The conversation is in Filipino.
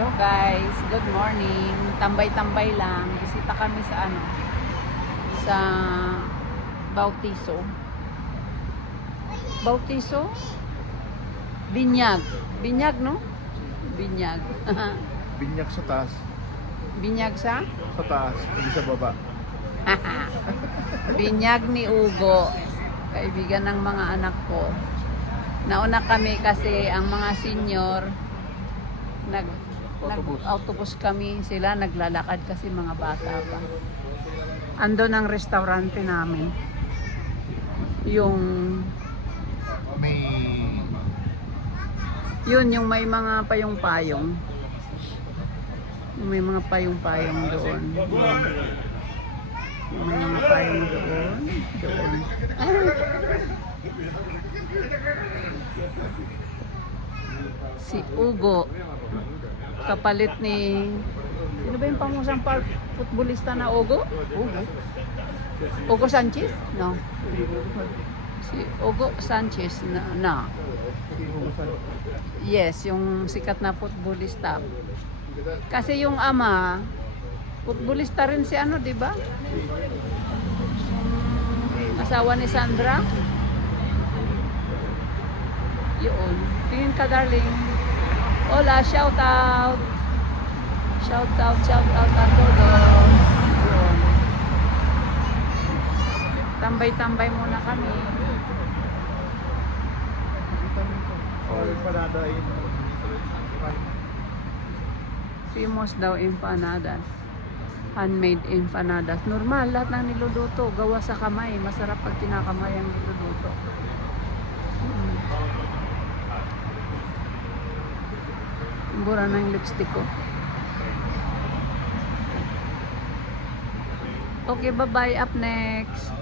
Hello guys, good morning. Tambay-tambay lang. Bisita kami sa sa Bautiso. Bautiso? Binyag. Binyag, no? Binyag. Binyag sa taas. Binyag sa? Sa taas, hindi sa baba. Binyag ni Ugo. Kaibigan ng mga anak ko. Nauna kami kasi ang mga senior nag-autobus kami, sila naglalakad kasi mga bata pa. Andun ang restaurante namin. Yung yung may mga payong-payong. May mga payong-payong doon. Yung may mga payong doon. Doon. Si Ugo, kapalit ni, sino ba yung pangusang futbolista na Ugo? Ugo Sanchez? No. Si Ugo Sanchez na. Yes, yung sikat na futbolista. Kasi yung ama, futbolista rin si di ba? Asawa ni Sandra. Yun. Tingin ka, darling. Hola, shout out. Shout out a todos. Yun. Tambay-tambay muna kami. Famous daw empanadas. Handmade empanadas. Normal, lahat ng niluluto. Gawa sa kamay. Masarap pag kinakamay ang niluluto. Bura na yung lipstick ko. Okay, bye-bye. Up next.